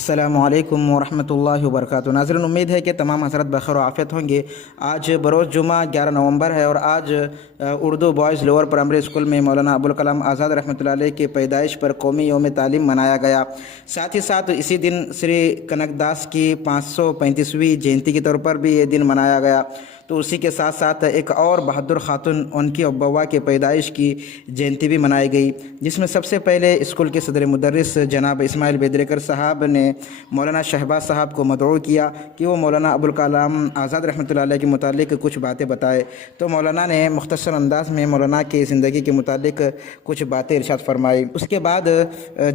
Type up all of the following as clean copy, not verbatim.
अस्सलामुअलैकुम वरहमतुल्लाहि वबरकातुहू। नाज़रीन, उम्मीद है कि तमाम हज़रत बख़ैर व आफ़ियत होंगे। आज बरोज़ जुमा 11 नवंबर है और आज Urdu boys lower primary school में मौलाना अबुल कलाम आज़ाद रहमतुल्लाह अलैह की पैदाइश पर कौमी यौम तालीम मनाया गया। साथ ही साथ इसी दिन श्री कनकदास की 535वीं जयंती के तौर पर भी ये दिन मनाया गया। तो उसी के साथ साथ एक और बहादुर खातून उनकी अब्बा के पैदाइश की जयंती भी मनाई गई, जिसमें सबसे पहले स्कूल के सदर मुदर्रिस जनाब इस्माइल बेदरेकर साहब ने मौलाना शहबाज साहब को मदऊ किया कि वो मौलाना अबुल कलाम आज़ाद रहमतुल्लाह अलैह के मुतालिक कुछ बातें बताए। तो मौलाना ने मुख्तसर अंदाज में मौलाना की ज़िंदगी के मुतालिक कुछ बातें इरशाद फरमाई। उसके बाद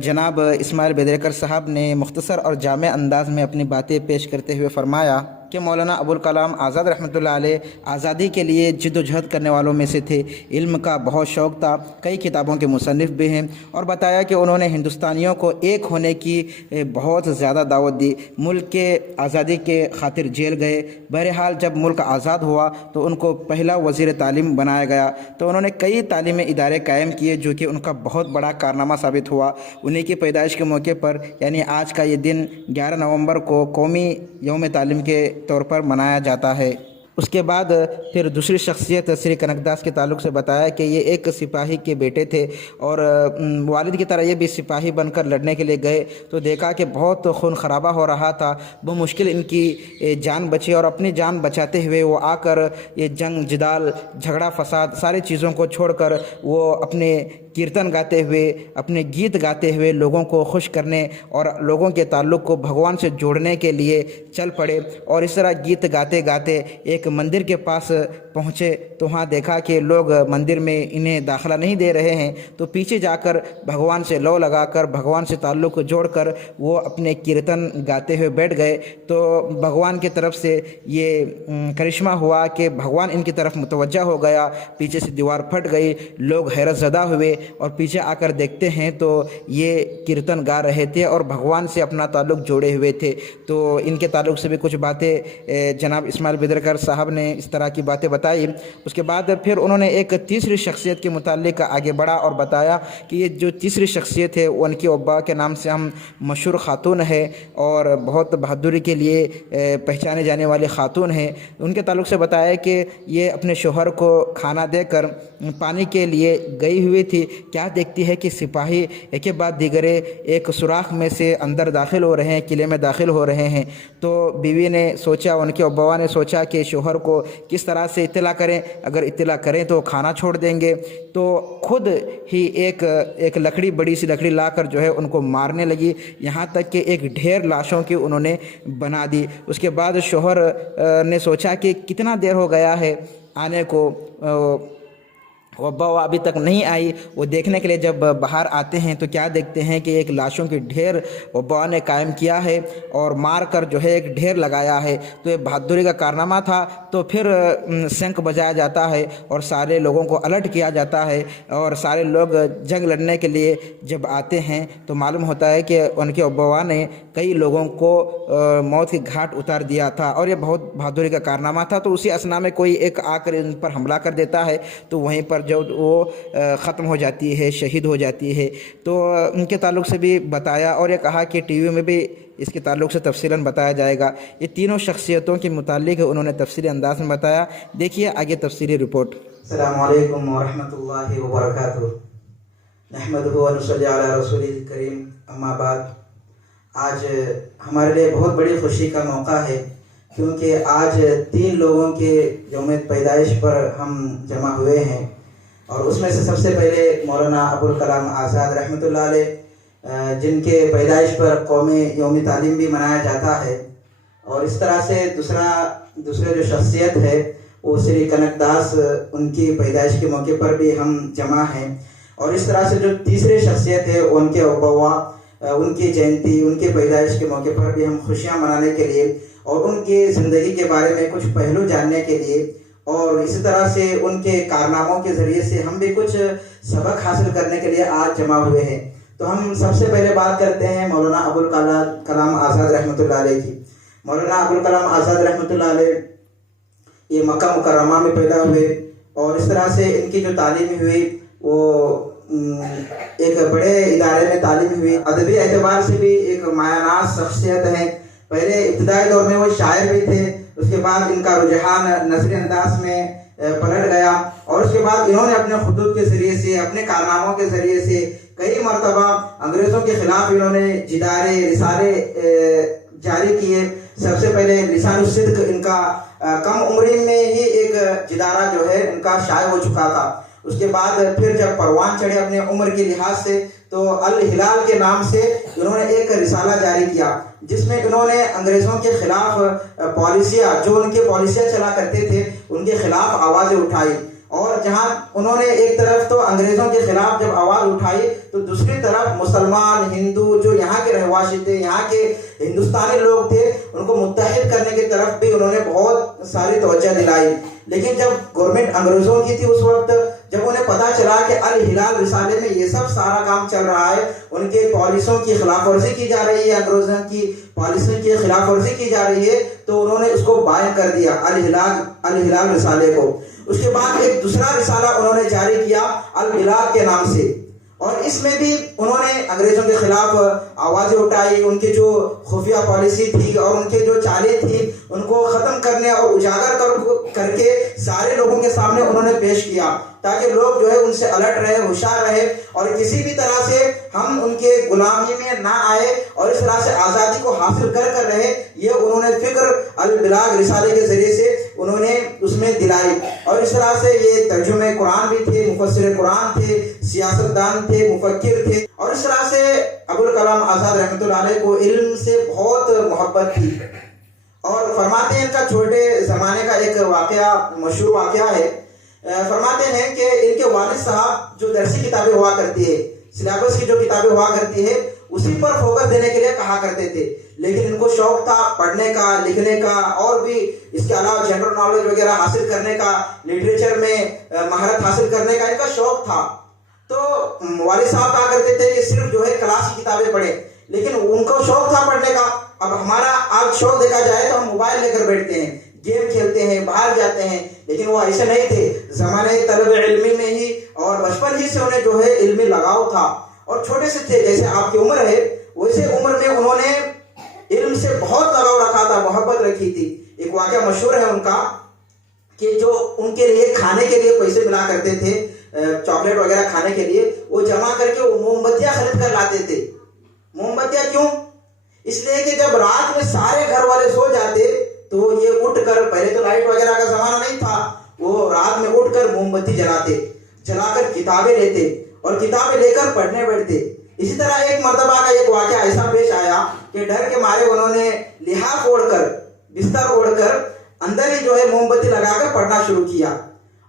जनाब इस्माइल बेदरेकर साहब ने मुख्तसर और जामे अंदाज में अपनी बातें पेश करते हुए फरमाया कि मौलाना अबुल कलाम आज़ाद रहमतुल्लाह अलैह आज़ादी के लिए जिद्दोजहद करने वालों में से थे। इल्म का बहुत शौक़ था, कई किताबों के मुसन्निफ़ भी हैं। और बताया कि उन्होंने हिंदुस्तानियों को एक होने की बहुत ज़्यादा दावत दी। मुल्क के आज़ादी के खातिर जेल गए। बहरहाल जब मुल्क आज़ाद हुआ तो उनको पहला वज़ीर तालीम बनाया गया। तो उन्होंने कई तालीमी इदारे कायम किए, जो कि उनका बहुत बड़ा कारनामा साबित हुआ। उन्हीं की पैदाइश के मौके पर यानी आज का ये दिन 11 नवंबर को कौमी यौम तालीम के तौर पर मनाया जाता है। उसके बाद फिर दूसरी शख्सियत श्री कनकदास के ताल्लुक़ से बताया कि ये एक सिपाही के बेटे थे और वालिद की तरह ये भी सिपाही बनकर लड़ने के लिए गए। तो देखा कि बहुत खून खराबा हो रहा था, बहुत मुश्किल इनकी जान बची और अपनी जान बचाते हुए वो आकर ये जंग जिदाल झगड़ा फसाद सारी चीज़ों को छोड़कर वो अपने कीर्तन गाते हुए अपने गीत गाते हुए लोगों को खुश करने और लोगों के ताल्लुक़ को भगवान से जोड़ने के लिए चल पड़े। और इस तरह गीत गाते गाते एक मंदिर के पास पहुँचे तो वहाँ देखा कि लोग मंदिर में इन्हें दाखिला नहीं दे रहे हैं। तो पीछे जाकर भगवान से लौ लगाकर भगवान से ताल्लुक़ जोड़कर वो अपने कीर्तन गाते हुए बैठ गए। तो भगवान की तरफ से ये करिश्मा हुआ कि भगवान इनकी तरफ मुतवज्जा हो गया। पीछे से दीवार फट गई, लोग हैरत ज़दा हुए और पीछे आकर देखते हैं तो ये कीर्तन गा रहे थे और भगवान से अपना ताल्लुक़ जोड़े हुए थे। तो इनके ताल्लुक़ से भी कुछ बातें जनाब इस्माइल बेदरकर साहब ने इस तरह की बातें बताई। उसके बाद फिर उन्होंने एक तीसरी शख्सियत के मुतालिक आगे बढ़ा और बताया कि ये जो तीसरी शख्सियत है उनकी अब्बा के नाम से हम मशहूर ख़ातून है और बहुत बहादुरी के लिए पहचाने जाने वाली ख़ातून हैं। उनके ताल्लुक़ से बताया कि ये अपने शोहर को खाना देकर पानी के लिए गई हुई थी। क्या देखती है कि सिपाही एक के बाद दीगरे एक सुराख में से अंदर दाखिल हो रहे हैं, किले में दाखिल हो रहे हैं। तो बीवी ने सोचा, उनके अब्बा ने सोचा कि शोहर को किस तरह से इत्तला करें, अगर इत्तला करें तो खाना छोड़ देंगे। तो खुद ही एक लकड़ी, बड़ी सी लकड़ी लाकर जो है उनको मारने लगी, यहाँ तक कि एक ढेर लाशों की उन्होंने बना दी। उसके बाद शोहर ने सोचा कि कितना देर हो गया है आने को, अब्बा अभी तक नहीं आई। वो देखने के लिए जब बाहर आते हैं तो क्या देखते हैं कि एक लाशों की ढेर अब्बा ने कायम किया है और मार कर जो है एक ढेर लगाया है। तो ये बहादुरी का कारनामा था। तो फिर शंख बजाया जाता है और सारे लोगों को अलर्ट किया जाता है और सारे लोग जंग लड़ने के लिए जब आते हैं तो मालूम होता है कि उनके अब्बा ने कई लोगों को मौत की घाट उतार दिया था और ये बहुत बहादुरी का कारनामा था। तो उसी असना में कोई एक आकर इन पर हमला कर देता है तो वहीं पर जो वो ख़त्म हो जाती है, शहीद हो जाती है। तो उनके ताल्लुक़ से भी बताया और ये कहा कि टीवी में भी इसके ताल्लुक़ से तफसीलन बताया जाएगा। ये तीनों शख्सियतों के मुतालिक उन्होंने तफसीली अंदाज में बताया। देखिए आगे तफसीली रिपोर्ट। अस्सलामु अलैकुम वरहमतुल्लाहि वबरकातुहू। नहमदुहु व नुसल्ली अला रसूलिल करीम, अम्मा बाद। आज हमारे लिए बहुत बड़ी खुशी का मौका है क्योंकि आज 3 लोगों के यौम पैदाइश पर हम जमा हुए हैं और उसमें से सबसे पहले मौलाना अबुल कलाम आज़ाद रहमतुल्लाह अलैह, जिनके पैदाइश पर कौमी यौम तालीम भी मनाया जाता है। और इस तरह से दूसरे जो शख्सियत है वो श्री कनकदास, उनकी पैदाइश के मौके पर भी हम जमा हैं। और इस तरह से जो तीसरी शख्सियत है उनके अब्बा, उनकी जयंती, उनके पैदाइश के मौके पर भी हम खुशियाँ मनाने के लिए और उनकी ज़िंदगी के बारे में कुछ पहलू जानने के लिए और इसी तरह से उनके कारनामों के ज़रिए से हम भी कुछ सबक हासिल करने के लिए आज जमा हुए हैं। तो हम सबसे पहले बात करते हैं मौलाना अबुल कलाम आज़ाद रहमतुल्लाह अलैह की। मौलाना अबुल कलाम आज़ाद रहमतुल्लाह अलैह ये मक्का मुकर्रमा में पैदा हुए और इस तरह से इनकी जो तालीम हुई वो एक बड़े इदारे में तालीम हुई। अदबी एतबार से भी एक मायानाज शख्सियत है। पहले इब्तदाई दौर में वो शायर भी थे, उसके बाद इनका रुझान नसरी अंदाज में पलट गया और उसके बाद इन्होंने अपने खुतूब के ज़रिए से, अपने कारनामों के ज़रिए से कई मरतबा अंग्रेज़ों के ख़िलाफ़ इन्होंने जिदारे रिसाले जारी किए। सबसे पहले लिसानुस सिद्क इनका कम उम्र में ही एक जिदारा जो है इनका शाये हो चुका था। उसके बाद फिर जब परवान चढ़े अपने उम्र के लिहाज से तो अल हिलाल के नाम से इन्होंने एक रिसाला जारी किया, जिसमें इन्होंने अंग्रेज़ों के खिलाफ पॉलिसियाँ, जो उनके पॉलिसियाँ चला करते थे, उनके खिलाफ आवाज़ें उठाई। और जहाँ उन्होंने एक तरफ तो अंग्रेज़ों के खिलाफ जब आवाज़ उठाई तो दूसरी तरफ मुसलमान, हिंदू जो यहाँ के रहवासी थे, यहाँ के हिंदुस्तानी लोग थे, उनको मुत्तहिद करने की तरफ भी उन्होंने बहुत सारी तवज्जो दिलाई। लेकिन जब गवर्नमेंट अंग्रेज़ों की थी उस वक्त, जब उन्हें पता चला कि अल हिलाल रिसाले में ये सब सारा काम चल रहा है, उनके पॉलिसियों की खिलाफ वर्जी की जा रही है, अंग्रेज़ों की पॉलिसी की खिलाफ वर्जी की जा रही है, तो उन्होंने उसको बायन कर दिया अल हिलाल रिसाले को। उसके बाद एक दूसरा रिसाला उन्होंने जारी किया अल बिलाद के नाम से, और इसमें भी उन्होंने अंग्रेज़ों के खिलाफ आवाज़ें उठाई। उनकी जो खुफिया पॉलिसी थी और उनके जो चालें थी उनको ख़त्म करने और उजागर करके सारे लोगों के सामने उन्होंने पेश किया, ताकि लोग जो है उनसे अलर्ट रहे, होशियार रहे और किसी भी तरह से हम उनके गुलामी में ना आए और इस तरह से आज़ादी को हासिल कर रहे। ये उन्होंने फिक्र अल बिलाग रिसाले के ज़रिए से उन्होंने उसमें दिलाई। और इस तरह से ये तर्जुमे कुरान भी थे, मुफस्सिर कुरान थे, सियासतदान थे, मुफक्किर थे। और इस तरह से अबुल कलाम आज़ाद रहमतुल्लाह अलैह को इल्म से बहुत मोहब्बत थी। और फरमाते हैं, इनका छोटे ज़माने का एक वाक़या, मशहूर वाक़या है। फरमाते हैं कि इनके वालिद साहब जो दरसी किताबें हुआ करती है, सिलेबस की जो किताबें हुआ करती है, उसी पर फोकस देने के लिए कहा करते थे। लेकिन इनको शौक था पढ़ने का, लिखने का और भी इसके अलावा जनरल नॉलेज वगैरह हासिल करने का, लिटरेचर में महारत हासिल करने का इनका शौक था। तो वालिद साहब कहा करते थे कि सिर्फ जो है क्लास की किताबें पढ़े, लेकिन उनको शौक था पढ़ने का। अब हमारा आज शौक देखा जाए तो हम मोबाइल लेकर बैठते हैं, गेम खेलते हैं, बाहर जाते हैं, लेकिन वो ऐसे नहीं थे। ज़माने तलब इल्मी में ही और बचपन ही से उन्हें जो है इल्मी लगाव था और छोटे से थे, जैसे आपकी उम्र है वैसे उम्र में उन्होंने इल्म से बहुत लगाव रखा था, मोहब्बत रखी थी। एक वाक़या मशहूर है उनका कि जो उनके लिए खाने के लिए पैसे मिला करते थे, चॉकलेट वगैरह खाने के लिए, वो जमा करके वो मोमबत्तियाँ खरीद कर लाते थे। मोमबत्तियाँ क्यों? इसलिए कि जब रात में सारे घर वाले सो जाते तो ये उठकर, पहले तो लाइट वगैरह का जमाना नहीं था, वो रात में उठकर मोमबत्ती जलाकर किताबें लेते और किताबें लेकर पढ़ने बैठते। इसी तरह एक मर्तबा का एक वाक़या ऐसा पेश आया कि डर के मारे उन्होंने लिहाफ ओढ़कर, बिस्तर ओढ़कर अंदर ही जो है मोमबत्ती लगाकर पढ़ना शुरू किया।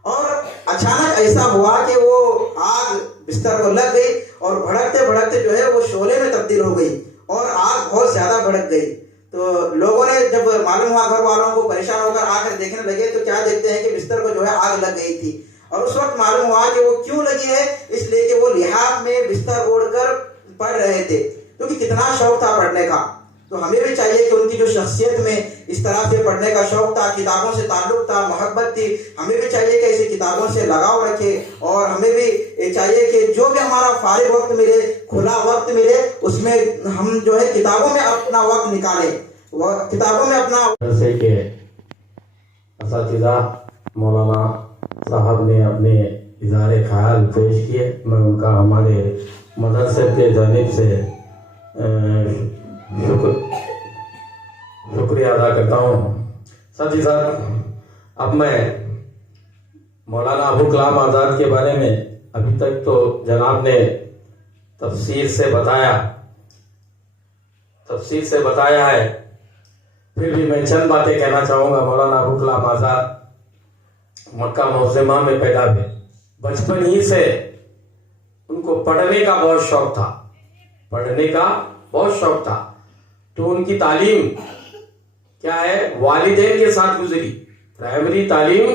और अचानक ऐसा हुआ कि वो आग बिस्तर को लग गई और भड़कते भड़कते जो है वो शोले में तब्दील हो गई और आग बहुत ज़्यादा भड़क गई। तो लोगों ने जब मालूम हुआ, घर वालों को परेशान होकर आकर देखने लगे तो क्या देखते हैं कि बिस्तर को जो है आग लग गई थी। और उस वक्त मालूम हुआ कि वो क्यों लगी है, इसलिए कि वो लिहाफ में बिस्तर ओढ़कर पढ़ रहे थे, क्योंकि कितना शौक था पढ़ने का। तो हमें भी चाहिए कि उनकी जो शख्सियत में इस तरह से पढ़ने का शौक था, किताबों से ताल्लुक था, मोहब्बत थी, हमें भी चाहिए कि ऐसी किताबों से लगाव रखें। और हमें भी चाहिए कि जो भी हमारा फारिग वक्त मिले, खुला वक्त मिले, उसमें हम जो है किताबों में अपना वक्त निकालें, किताबों में अपना। जैसे कि असातिज़ा मौलाना साहब ने अपने इज़हारे ख्याल पेश किए, मैं उनका हमारे मदरसे के जानिब से शुक्रिया अदा करता हूँ। साथ ही साथ अब मैं मौलाना अबुल कलाम आज़ाद के बारे में अभी तक तो जनाब ने तफसील से बताया है, फिर भी मैं चंद बातें कहना चाहूँगा। मौलाना अबुल कलाम आज़ाद मक्का मुअज़्ज़मा में पैदा हुए। बचपन ही से उनको पढ़ने का बहुत शौक था, तो उनकी तालीम क्या है, वालिदैन के साथ गुजरी। प्राइमरी तालीम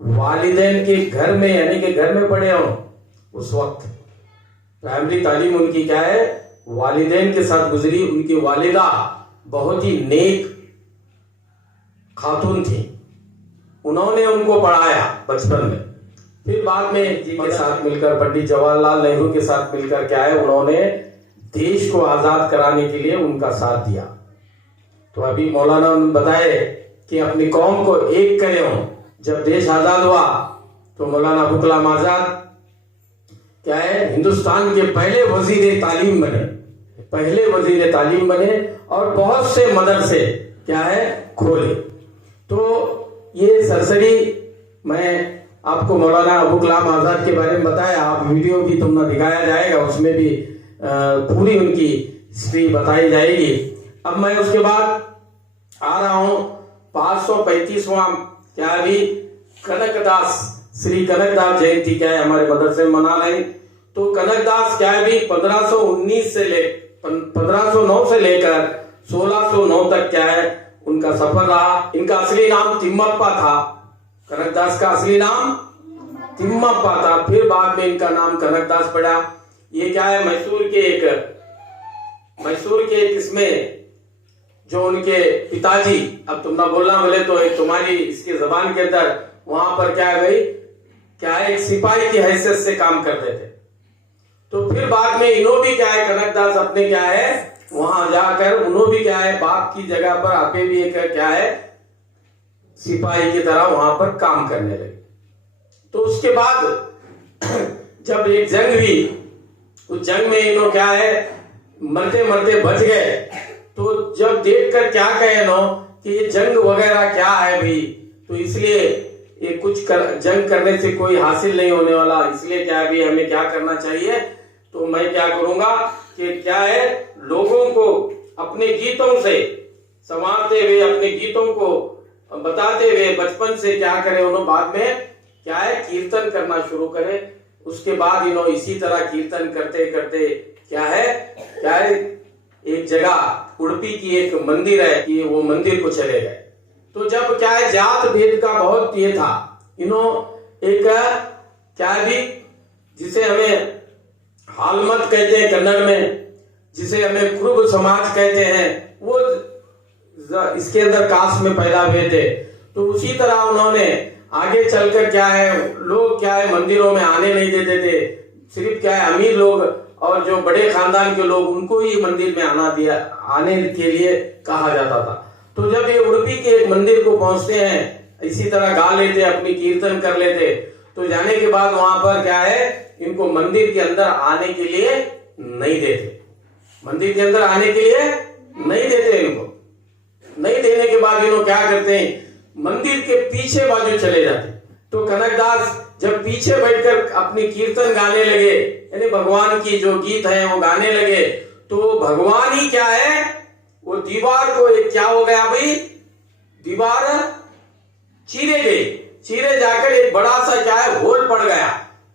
वालिदैन के घर में, यानी कि घर में पढ़े हों, उस वक्त प्राइमरी तालीम उनकी क्या है, वालिदैन के साथ गुजरी। उनकी वालिदा बहुत ही नेक खातून थी, उन्होंने उनको पढ़ाया बचपन में। फिर बाद में जी के साथ मिलकर पंडित जवाहरलाल नेहरू के साथ मिलकर क्या है, उन्होंने देश को आजाद कराने के लिए उनका साथ दिया। तो अभी मौलाना ने बताए कि अपनी कौम को एक करे हो। जब देश आजाद हुआ तो मौलाना अबुल कलाम आजाद क्या है, हिंदुस्तान के पहले वजीर तालीम बने, पहले वजीर तालीम बने और बहुत से मदरसे क्या है खोले। तो ये सरसरी मैं आपको मौलाना अबुल कलाम आजाद के बारे में बताया। आप वीडियो भी तुमने दिखाया जाएगा, उसमें भी पूरी उनकी हिस्ट्री बताई जाएगी। अब मैं उसके बाद आ रहा हूं 535वां क्या अभी कनकदास, श्री कनकदास जयंती क्या है हमारे मदरसे में मना रहे। तो कनकदास क्या है भी 1509 से लेकर 1609 तक क्या है उनका सफर रहा। इनका असली नाम तिम्मप्पा था, कनकदास का असली नाम तिम्मप्पा था, फिर बाद में इनका नाम कनकदास पड़ा। ये क्या है मैसूर के एक इसमें जो उनके पिताजी, अब तुम ना बोलना बोले तो एक तुम्हारी इसके जबान के अंदर, वहां पर क्या है भाई क्या है एक सिपाही की हैसियत से काम करते थे। तो फिर बाद में इन्हों भी क्या है कनकदास अपने क्या है वहां जाकर उन्हों भी क्या है बाप की जगह पर आपे भी एक क्या है सिपाही की तरह वहां पर काम करने लगे। तो उसके बाद जब एक जंग हुई, उस जंग में इन्हों क्या है मरते मरते बच गए। तो जब देखकर क्या कहे नो कि ये जंग वगैरह क्या है भी, तो इसलिए ये जंग करने से कोई हासिल नहीं होने वाला, इसलिए क्या भी हमें क्या करना चाहिए। तो मैं क्या करूंगा कि क्या है लोगों को अपने गीतों से संवारते हुए, अपने गीतों को बताते हुए बचपन से क्या करें, उन्होंने बाद में क्या है कीर्तन करना शुरू करें। उसके बाद इन्होंने इसी तरह कीर्तन करते करते क्या है एक जगह उड़पी की एक मंदिर है कि वो मंदिर को चले गए। तो जब क्या है जात भेद का बहुत ये था, इन्हों एक क्या भी जिसे हमें हालमत कहते हैं कन्नड़ में, जिसे हमें कुरुब समाज कहते हैं, वो इसके अंदर कास्ट में पैदा हुए थे। तो उसी तरह उन्होंने आगे चलकर क्या है लोग क्या है मंदिरों में आने नहीं देते थे, सिर्फ क्या है अमीर लोग और जो बड़े खानदान के लोग उनको ही मंदिर में आने के लिए कहा जाता था। तो जब ये उड़पी के एक मंदिर को पहुंचते हैं, इसी तरह गा लेते, अपनी कीर्तन कर लेते, तो जाने के बाद वहां पर क्या है इनको मंदिर के अंदर आने के लिए नहीं देते, मंदिर के अंदर आने के लिए नहीं देते। इनको नहीं देने के बाद इन्हों क्या करते हैं मंदिर के पीछे बाजू चले जाते। तो कनकदास जब पीछे बैठकर अपनी कीर्तन गाने लगे, यानी भगवान की जो गीत है वो गाने लगे, तो भगवान ही क्या है वो दीवार को एक क्या हो गया भाई, दीवार चीरे गई, चीरे जाकर एक बड़ा सा क्या है होल पड़ गया।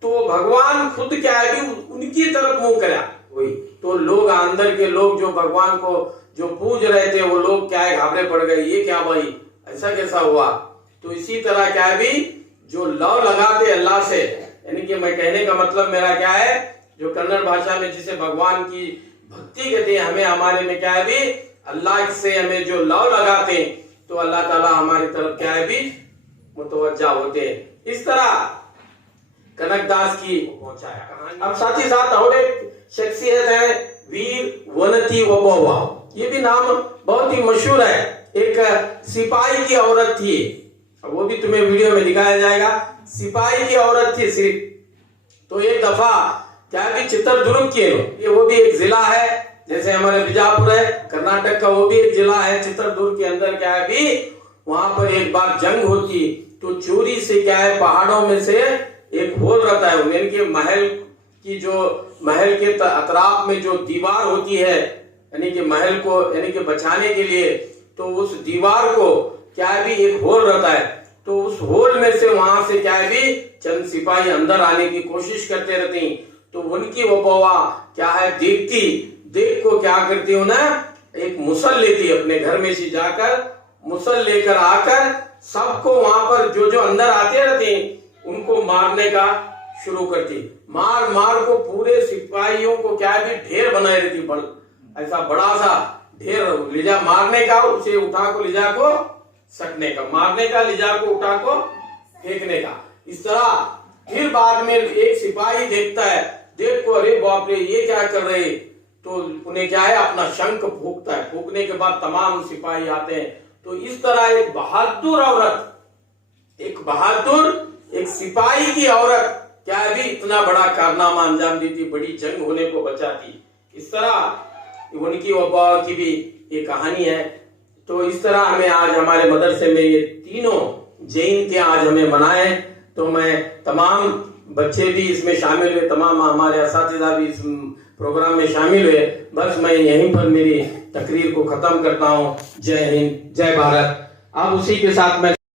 तो भगवान खुद क्या है उनकी तरफ मुंह करा वही। तो लोग अंदर के लोग जो भगवान को जो पूज रहे थे वो लोग क्या है घाबरे पड़ गए, ये क्या भाई ऐसा कैसा हुआ। तो इसी तरह क्या है भी जो लव लगाते अल्लाह से, यानी कि मैं कहने का मतलब मेरा क्या है जो कन्नड़ भाषा में जिसे भगवान की भक्ति कहते हैं, हमें हमारे में क्या है भी अल्लाह से हमें जो लव लगाते हैं तो अल्लाह ताला हमारी तरफ क्या है भी मुतवज्जा होते हैं। इस तरह कनकदास की पहुंचाया। अब साथ ही साथ और एक शख्सियत है वीर वनती वबोवा, ये भी नाम बहुत ही मशहूर है। एक सिपाही की औरत थी, वो भी तुम्हें वीडियो में दिखाया जाएगा। सिपाही की औरत थी सिर्फ। तो एक दफा क्या भी चित्रदुर्ग की ये वो भी एक जिला है, जैसे हमारे बीजापुर है कर्नाटक का, वो भी एक जिला है चित्रदुर्ग के अंदर क्या है भी वहां पर एक बार जंग होती। तो चोरी से क्या है पहाड़ों में से एक होल रहता है, यानी कि महल की जो महल के अतराफ में जो दीवार होती है, यानी कि महल को यानी कि बचाने के लिए, तो उस दीवार को क्या है भी एक होल रहता है। तो उस होल में से वहां से क्या है भी चंद सिपाही अंदर आने की कोशिश करते रहती। तो उनकी वबवा क्या है देखती, देख को क्या करती हो ना एक मुसल लेती, अपने घर में से जाकर मुसल लेकर आकर सबको वहां पर जो जो अंदर आते रहते उनको मारने का शुरू करती। मार मार को पूरे सिपाहियों को क्या भी ढेर बनाए रहती, ऐसा बड़ा सा ढेर लिजा मारने का, उसे उठा को लिजा को सटने का, मारने का लिजा को उठा को फेंकने का। इस तरह फिर बाद में एक सिपाही देखता है, देख को अरे बाप रे ये क्या कर रहे, तो उन्हें क्या है अपना शंख फूंकता है, फूंकने के बाद तमाम सिपाही आते हैं। तो इस तरह एक बहादुर औरत, एक सिपाही की औरत क्या भी इतना बड़ा कारनामा अंजाम दी थी, बड़ी जंग होने को बचाती। इस तरह उनकी वफा की भी ये कहानी है। तो इस तरह हमें आज हमारे मदरसे में ये तीनों जयंती आज हमें मनाए। तो मैं तमाम बच्चे भी इसमें शामिल हुए, तमाम हमारे असातिज़ा भी इस प्रोग्राम में शामिल हुए। बस मैं यहीं पर मेरी तकरीर को खत्म करता हूँ। जय हिंद, जय भारत। अब उसी के साथ मैं